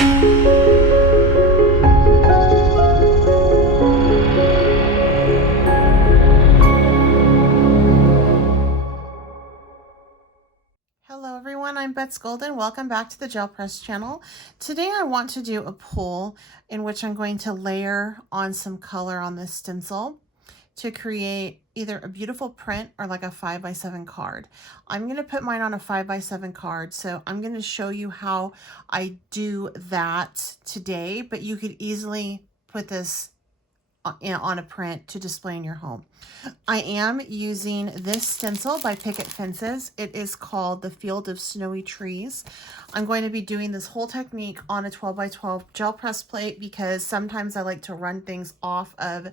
Hello everyone, I'm Bets Golden. Welcome back to the Gel Press channel. Today I want to do a pull in which I'm going to layer on some color on this stencil to create either a beautiful print or like a 5x7 card. I'm going to put mine on a 5x7 card, so I'm going to show you how I do that today, but you could easily put this on a print to display in your home. I am using this stencil by Picket Fences. It is called the Field of Snowy Trees. I'm going to be doing this whole technique on a 12x12 gel press plate because sometimes I like to run things off of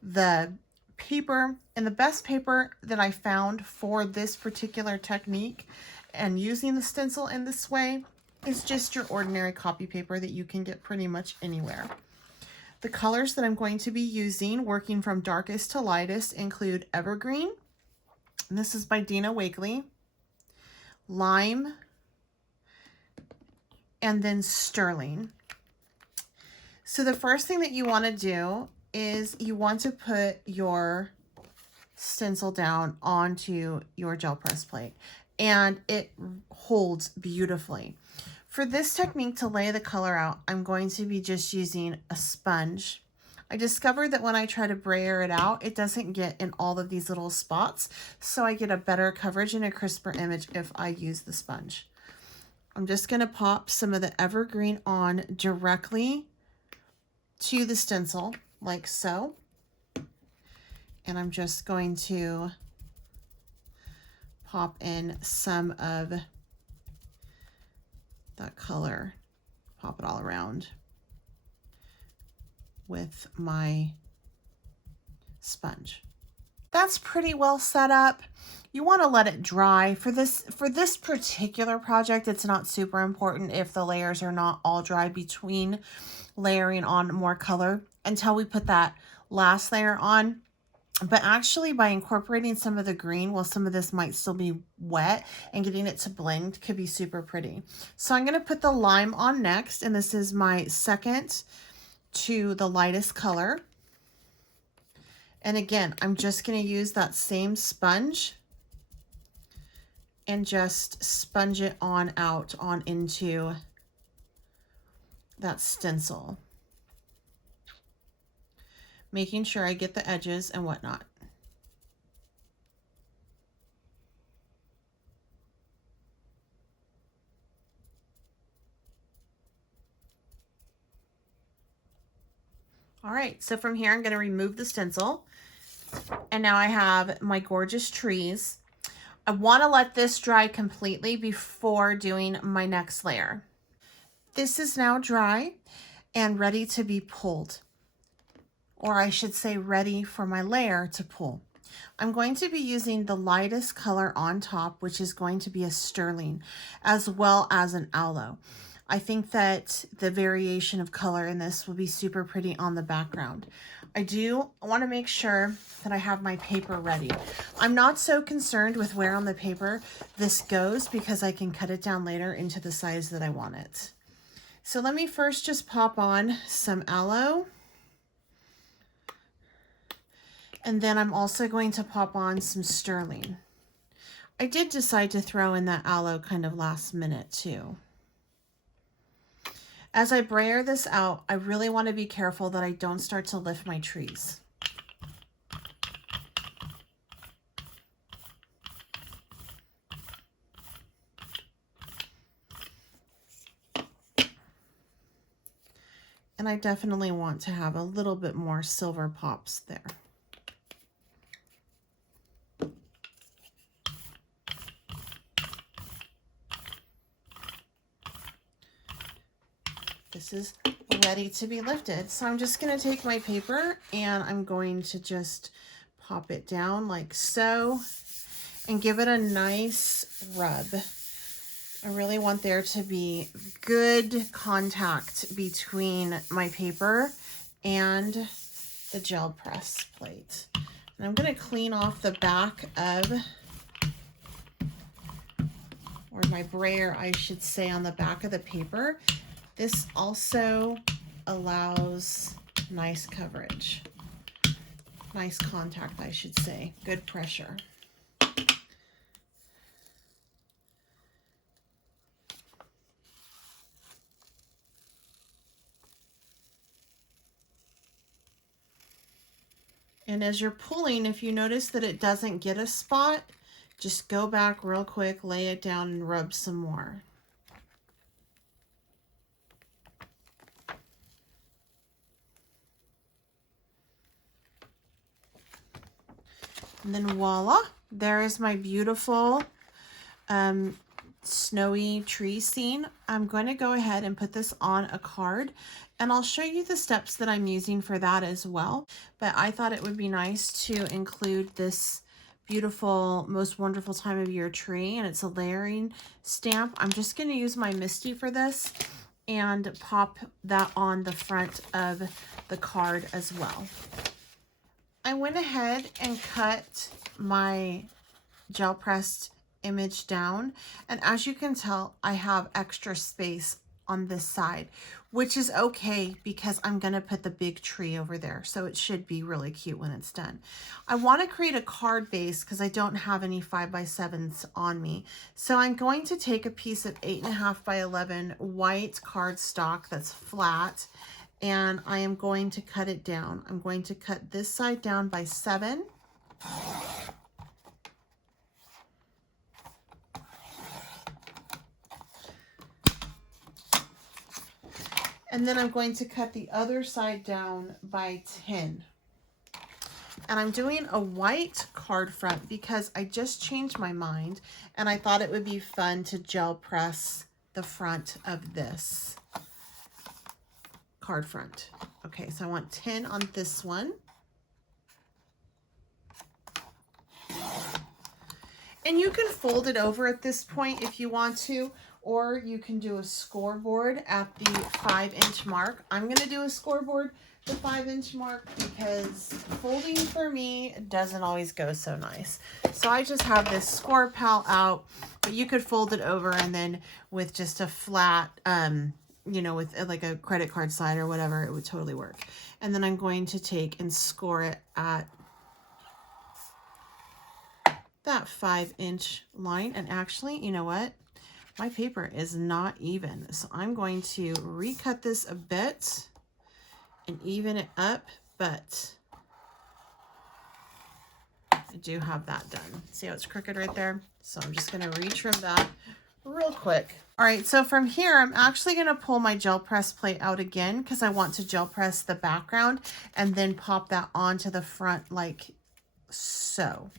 the paper. And the best paper that I found for this particular technique and using the stencil in this way is just your ordinary copy paper that you can get pretty much anywhere. The colors that I'm going to be using, working from darkest to lightest, include Evergreen, and this is by Dina Wakley, Lime, and then Sterling. So the first thing that you want to do is you want to put your stencil down onto your gel press plate, and it holds beautifully. For this technique to lay the color out, I'm going to be just using a sponge. I discovered that when I try to brayer it out, it doesn't get in all of these little spots, so I get a better coverage and a crisper image if I use the sponge. I'm just going to pop some of the Evergreen on directly to the stencil, like so. And I'm just going to pop in some of that color, pop it all around with my sponge. That's pretty well set up. You want to let it dry. For this particular project, it's not super important if the layers are not all dry between layering on more color until we put that last layer on. But actually, by incorporating some of the green, while some of this might still be wet, and getting it to blend could be super pretty. So I'm going to put the lime on next, and this is my second to the lightest color. And again, I'm just going to use that same sponge and just sponge it on out on into that stencil, making sure I get the edges and whatnot. All right, so from here, I'm going to remove the stencil. And now I have my gorgeous trees. I want to let this dry completely before doing my next layer. This is now dry and ready to be pulled, or I should say ready for my layer to pull. I'm going to be using the lightest color on top, which is going to be a Sterling, as well as an Aloe. I think that the variation of color in this will be super pretty on the background. I want to make sure that I have my paper ready. I'm not so concerned with where on the paper this goes because I can cut it down later into the size that I want it. So let me first just pop on some Aloe. And then I'm also going to pop on some Sterling. I did decide to throw in that Aloe kind of last minute too. As I brayer this out, I really want to be careful that I don't start to lift my trees. And I definitely want to have a little bit more silver pops there. This is ready to be lifted. So I'm just going to take my paper and I'm going to just pop it down like so and give it a nice rub. I really want there to be good contact between my paper and the gel press plate. And I'm going to clean off the back of, or my brayer, I should say, on the back of the paper. This also allows nice coverage, nice contact, I should say, good pressure. And as you're pulling, if you notice that it doesn't get a spot, just go back real quick, lay it down, and rub some more. And then voila, there is my beautiful snowy tree scene. I'm going to go ahead and put this on a card, and I'll show you the steps that I'm using for that as well. But I thought it would be nice to include this beautiful, most wonderful time of year tree, and it's a layering stamp. I'm just going to use my Misty for this and pop that on the front of the card as well. I went ahead and cut my gel pressed image down, and as you can tell, I have extra space on this side, which is okay because I'm going to put the big tree over there, so it should be really cute when it's done. I want to create a card base because I don't have any 5x7s on me, so I'm going to take a piece of 8.5 by 11 white cardstock that's flat, and I am going to cut it down. I'm going to cut this side down by 7. And then I'm going to cut the other side down by 10. And I'm doing a white card front because I just changed my mind and I thought it would be fun to gel press the front of this card front. Okay, so I want 10 on this one. And you can fold it over at this point if you want to, or you can do a scoreboard at the 5-inch mark. I'm going to do a scoreboard the 5-inch mark because folding for me doesn't always go so nice. So I just have this score pal out, but you could fold it over and then with just a flat, you know, with like a credit card side or whatever, it would totally work. And then I'm going to take and score it at that 5-inch line. And actually, you know what? My paper is not even. So I'm going to recut this a bit and even it up, but I do have that done. See how it's crooked right there? So I'm just going to retrim that real quick. All right, so from here, I'm actually going to pull my gel press plate out again because I want to gel press the background and then pop that onto the front like so.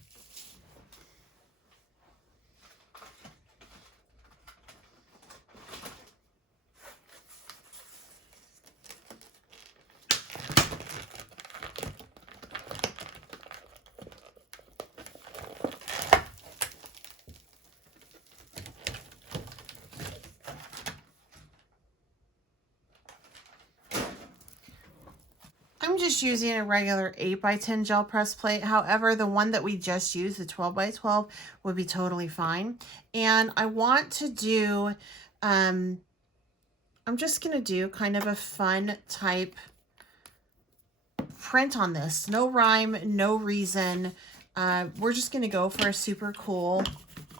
I'm just using a regular 8x10 gel press plate. However, the one that we just used, the 12x12, would be totally fine. And I want to do, I'm just going to do kind of a fun type print on this. No rhyme, no reason. We're just going to go for a super cool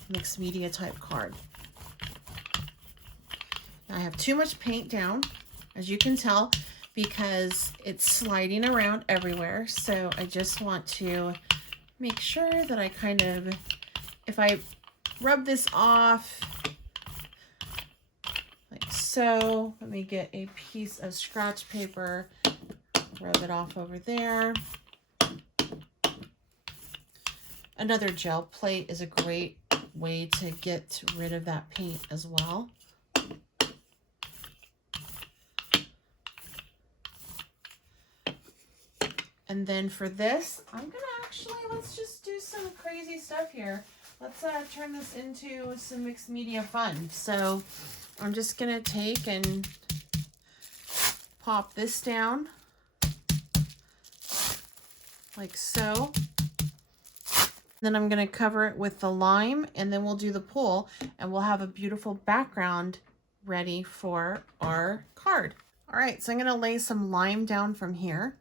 mixed media type card. Now, I have too much paint down, as you can tell, because it's sliding around everywhere. So I just want to make sure that I kind of, if I rub this off like so, let me get a piece of scratch paper, rub it off over there. Another gel plate is a great way to get rid of that paint as well. And then for this, I'm gonna actually, let's just do some crazy stuff here. Let's turn this into some mixed media fun. So I'm just gonna take and pop this down like so. Then I'm gonna cover it with the lime and then we'll do the pull and we'll have a beautiful background ready for our card. All right, so I'm gonna lay some lime down from here.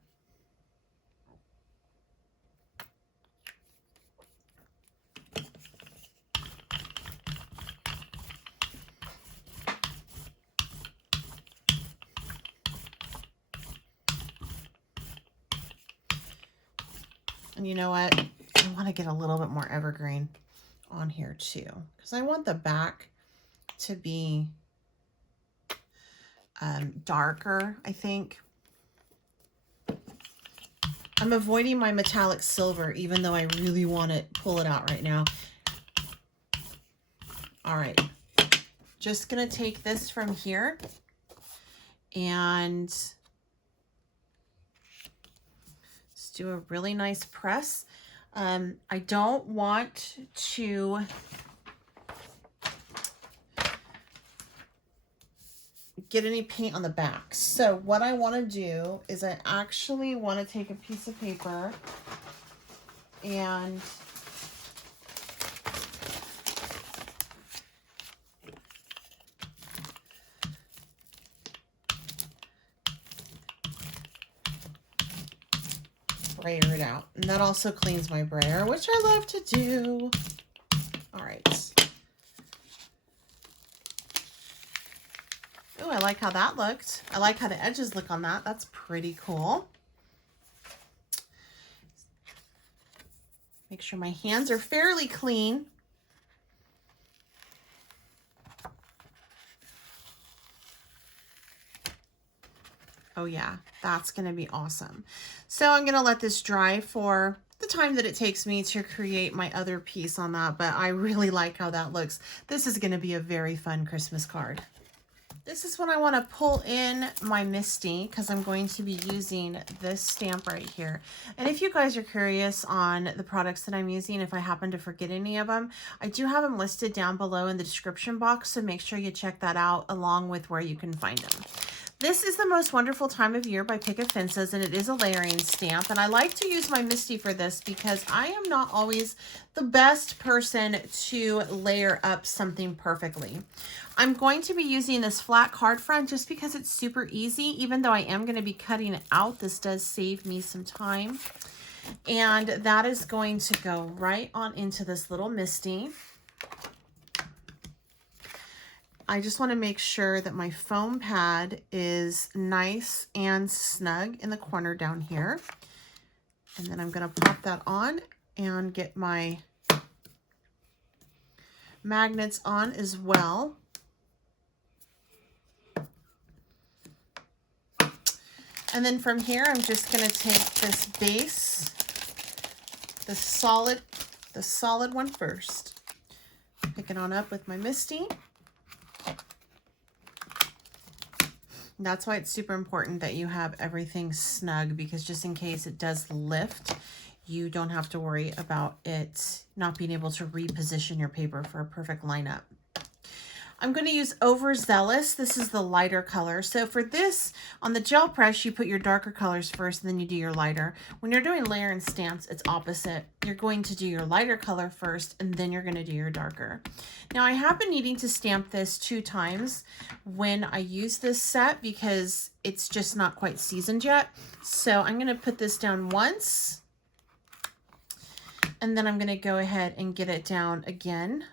And you know what? I want to get a little bit more evergreen on here too, because I want the back to be darker, I think. I'm avoiding my metallic silver, even though I really want to pull it out right now. All right, just gonna take this from here and just do a really nice press. I don't want to get any paint on the back. So what I want to do is I actually want to take a piece of paper and brayer it out. And that also cleans my brayer, which I love to do. All right. Oh, I like how that looked. I like how the edges look on that. That's pretty cool. Make sure my hands are fairly clean. Oh yeah, that's gonna be awesome. So I'm gonna let this dry for the time that it takes me to create my other piece on that, but I really like how that looks. This is gonna be a very fun Christmas card. This is when I want to pull in my Misty, because I'm going to be using this stamp right here. And if you guys are curious on the products that I'm using, if I happen to forget any of them, I do have them listed down below in the description box, so make sure you check that out along with where you can find them. This is the Most Wonderful Time of Year by Picket, and it is a layering stamp. And I like to use my Misty for this because I am not always the best person to layer up something perfectly. I'm going to be using this flat card front just because it's super easy. Even though I am going to be cutting it out, this does save me some time. And that is going to go right on into this little Misty. I just want to make sure that my foam pad is nice and snug in the corner down here. And then I'm going to pop that on and get my magnets on as well. And then from here, I'm just going to take this base, the solid one first. Pick it on up with my Misty. That's why it's super important that you have everything snug, because just in case it does lift, you don't have to worry about it not being able to reposition your paper for a perfect lineup. I'm going to use Overzealous. This is the lighter color. So for this, on the gel press, you put your darker colors first, and then you do your lighter. When you're doing layering stamps, it's opposite. You're going to do your lighter color first, and then you're going to do your darker. Now, I have been needing to stamp this 2 times when I use this set because it's just not quite seasoned yet. So I'm going to put this down once, and then I'm going to go ahead and get it down again.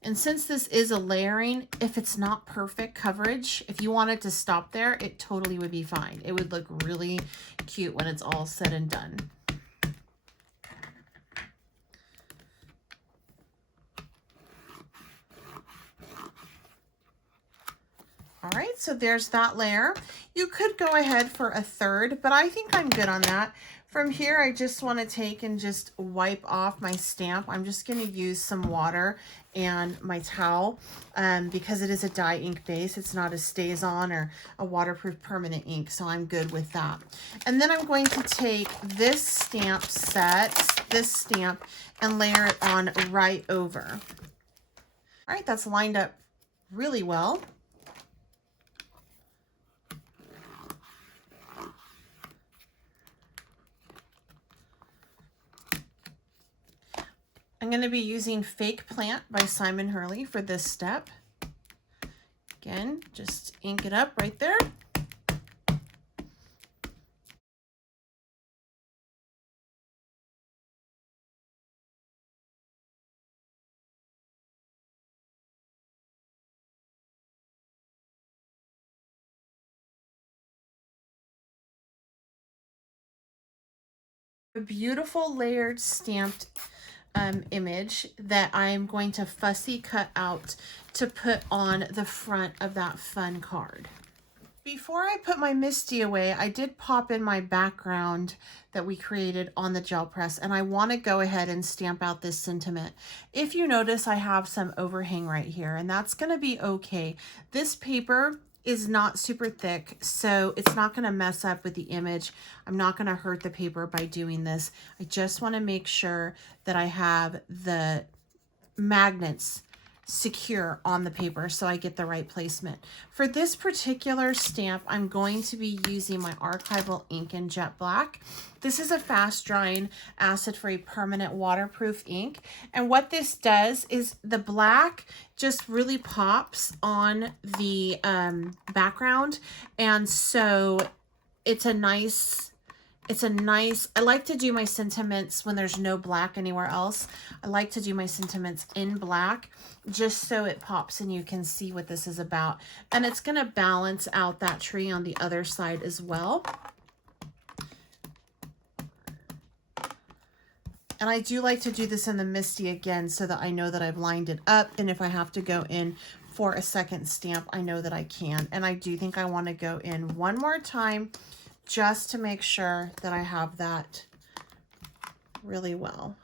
And since this is a layering, if it's not perfect coverage, if you want it to stop there, it totally would be fine. It would look really cute when it's all said and done. All right, so there's that layer. You could go ahead for a third, but I think I'm good on that. From here, I just want to take and just wipe off my stamp. I'm just going to use some water and my towel because it is a dye ink base. It's not a StazOn or a waterproof permanent ink, so I'm good with that. And then I'm going to take this stamp set, this stamp, and layer it on right over. All right, that's lined up really well. I'm I'm going to be using Fake Plant by Simon Hurley for this step. Again, just ink it up right there. A beautiful layered stamped image that I'm going to fussy cut out to put on the front of that fun card. Before I put my Misty away, I did pop in my background that we created on the gel press, and I want to go ahead and stamp out this sentiment. If you notice, I have some overhang right here, and that's going to be okay. This paper is not super thick, so it's not going to mess up with the image. I'm not going to hurt the paper by doing this. I just want to make sure that I have the magnets secure on the paper so I get the right placement. For this particular stamp, I'm going to be using my archival ink in Jet Black. This is a fast drying acid-free permanent waterproof ink, and what this does is the black just really pops on the background, and so it's a nice, I like to do my sentiments when there's no black anywhere else. I like to do my sentiments in black just so it pops and you can see what this is about. And it's going to balance out that tree on the other side as well. And I do like to do this in the Misty again so that I know that I've lined it up. And if I have to go in for a second stamp, I know that I can. And I do think I want to go in one more time just to make sure that I have that really well.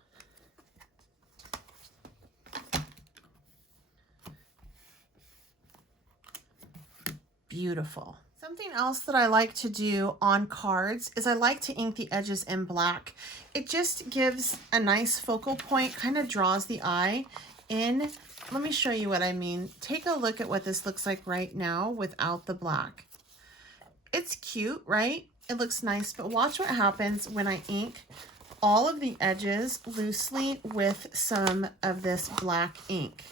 Beautiful. Something else that I like to do on cards is I like to ink the edges in black. It just gives a nice focal point, kind of draws the eye in. Let me show you what I mean. Take a look at what this looks like right now without the black. It's cute, right? It looks nice, but watch what happens when I ink all of the edges loosely with some of this black ink.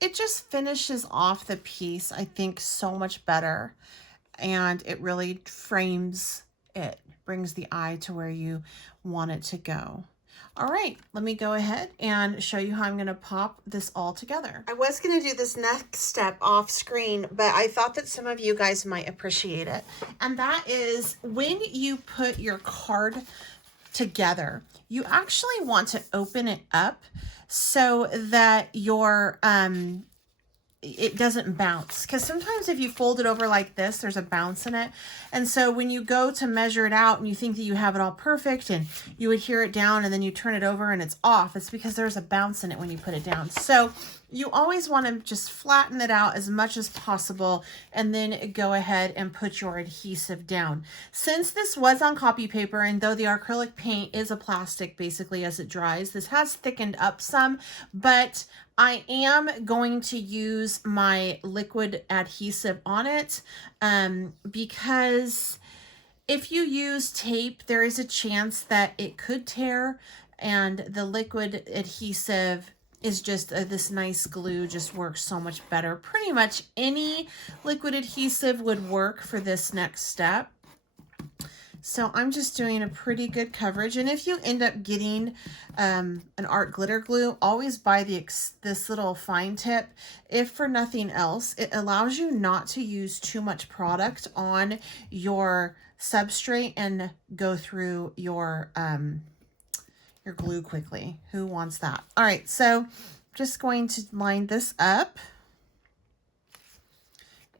It just finishes off the piece, I think, so much better. And it really frames it, brings the eye to where you want it to go. All right, let me go ahead and show you how I'm going to pop this all together. I was going to do this next step off screen, but I thought that some of you guys might appreciate it. And that is when you put your card together, you actually want to open it up so that your it doesn't bounce, because sometimes if you fold it over like this, there's a bounce in it. And so when you go to measure it out and you think that you have it all perfect and you adhere it down and then you turn it over and it's off, it's because there's a bounce in it when you put it down. So you always want to just flatten it out as much as possible and then go ahead and put your adhesive down. Since this was on copy paper, and though the acrylic paint is a plastic basically as it dries, this has thickened up some, but I am going to use my liquid adhesive on it because if you use tape, there is a chance that it could tear, and the liquid adhesive is just this nice glue, just works so much better. Pretty much any liquid adhesive would work for this next step. So I'm just doing a pretty good coverage. And if you end up getting an art glitter glue, always buy this little fine tip. If for nothing else, it allows you not to use too much product on your substrate and go through your glue quickly. Who wants that? All right, so just going to line this up.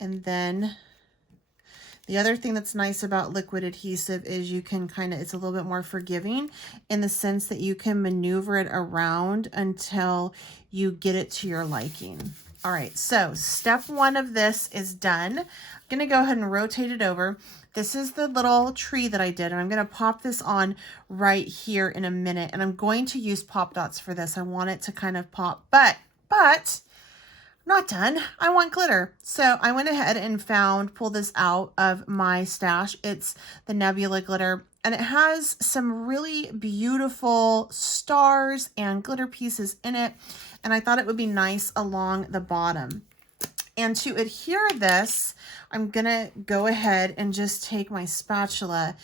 And then The other thing that's nice about liquid adhesive is you can it's a little bit more forgiving in the sense that you can maneuver it around until you get it to your liking. All right, so step 1 of this is done. I'm gonna go ahead and rotate it over. This is the little tree that I did, and I'm gonna pop this on right here in a minute, and I'm going to use pop dots for this. I want it to kind of pop, but not done. I want glitter. So I went ahead and pulled this out of my stash. It's the Nebula glitter, and it has some really beautiful stars and glitter pieces in it. And I thought it would be nice along the bottom. And to adhere this, I'm gonna go ahead and just take my spatula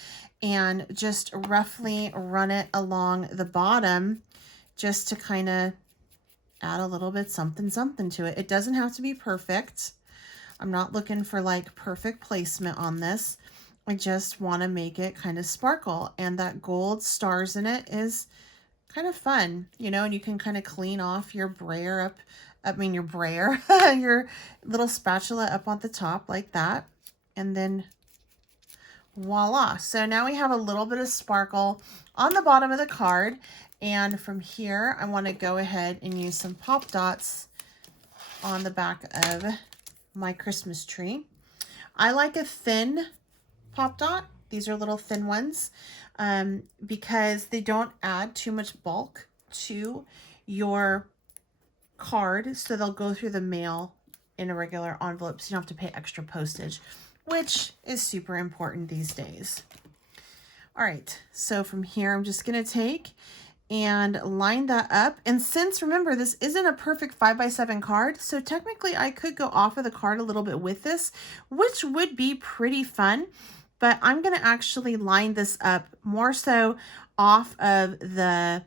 and just roughly run it along the bottom just to kind of add a little bit something to it. It doesn't have to be perfect. I'm not looking for like perfect placement on this. I just want to make it kind of sparkle, and that gold stars in it is kind of fun, you know, and you can kind of clean off your brayer your little spatula up on the top like that, and then voila. So now we have a little bit of sparkle on the bottom of the card. And from here, I want to go ahead and use some pop dots on the back of my Christmas tree. I like a thin pop dot. These are little thin ones because they don't add too much bulk to your card. So they'll go through the mail in a regular envelope, so you don't have to pay extra postage, which is super important these days. All right, so from here, I'm just going to take and line that up. And since, remember, this isn't a perfect 5x7 card, so technically I could go off of the card a little bit with this, which would be pretty fun. But I'm going to actually line this up more so off of the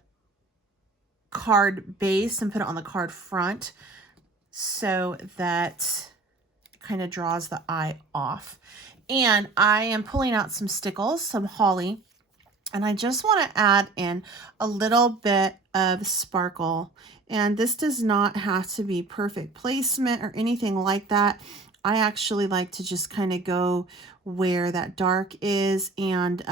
card base and put it on the card front so that it kind of draws the eye off. And I am pulling out some stickles, some holly, and I just want to add in a little bit of sparkle. And this does not have to be perfect placement or anything like that. I actually like to just kind of go where that dark is and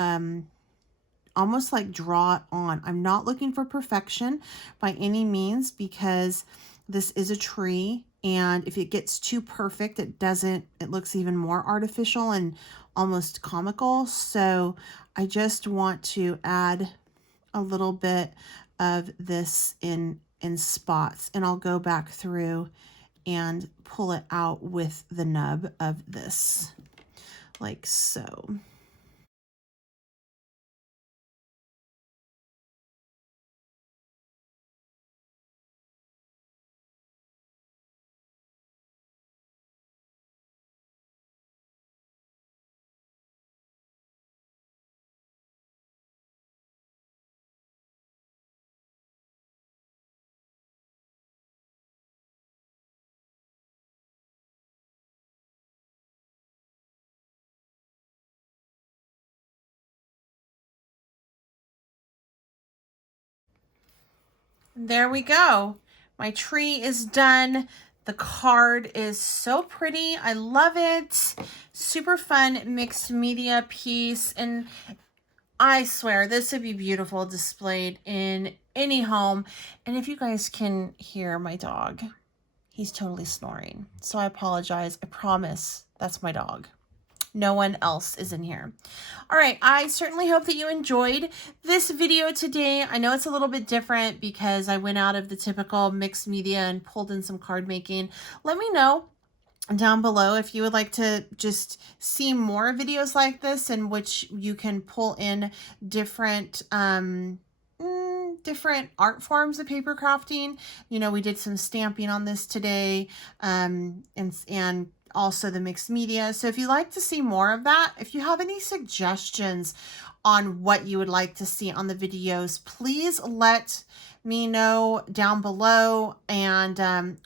almost like draw it on. I'm not looking for perfection by any means because this is a tree, and if it gets too perfect, it looks even more artificial and almost comical. So I just want to add a little bit of this in spots, and I'll go back through and pull it out with the nub of this, like so. There we go. My tree is done. The card is so pretty. I love it. Super fun mixed media piece. And I swear this would be beautiful displayed in any home. And if you guys can hear my dog, he's totally snoring. So I apologize. I promise that's my dog. No one else is in here. All right, I certainly hope that you enjoyed this video today. I know it's a little bit different because I went out of the typical mixed media and pulled in some card making. Let me know down below if you would like to just see more videos like this in which you can pull in different different art forms of paper crafting. You know, we did some stamping on this today, and also the mixed media. So if you'd like to see more of that, if you have any suggestions on what you would like to see on the videos, please let me know down below, and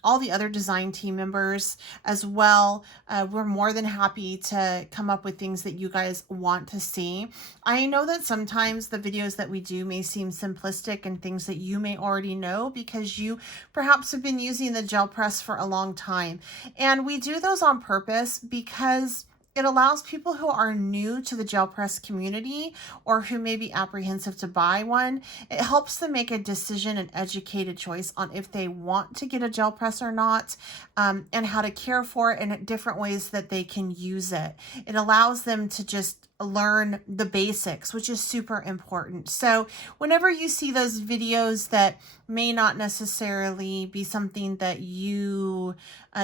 all the other design team members as well. We're more than happy to come up with things that you guys want to see. I know that sometimes the videos that we do may seem simplistic and things that you may already know because you perhaps have been using the gel press for a long time. And we do those on purpose because It allows people who are new to the gel press community or who may be apprehensive to buy one, it helps them make a decision, an educated choice on if they want to get a gel press or not, and how to care for it and different ways that they can use it. It allows them to just learn the basics, which is super important. So whenever you see those videos that may not necessarily be something that you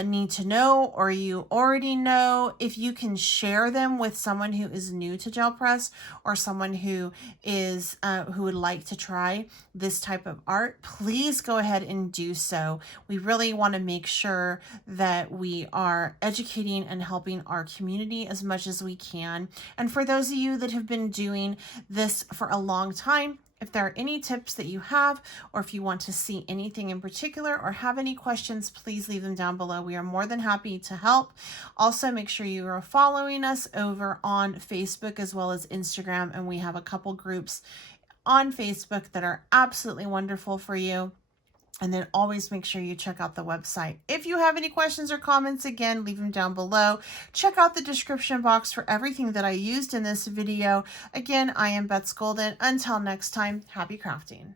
need to know or you already know, if you can share them with someone who is new to gel press or someone who is who would like to try this type of art, please go ahead and do so. We really want to make sure that we are educating and helping our community as much as we can. And for those of you that have been doing this for a long time, if there are any tips that you have, or if you want to see anything in particular or have any questions, please leave them down below. We are more than happy to help. Also, make sure you are following us over on Facebook as well as Instagram. And we have a couple groups on Facebook that are absolutely wonderful for you. And then always make sure you check out the website. If you have any questions or comments, again, leave them down below. Check out the description box for everything that I used in this video. Again, I am Bets Golden. Until next time, happy crafting.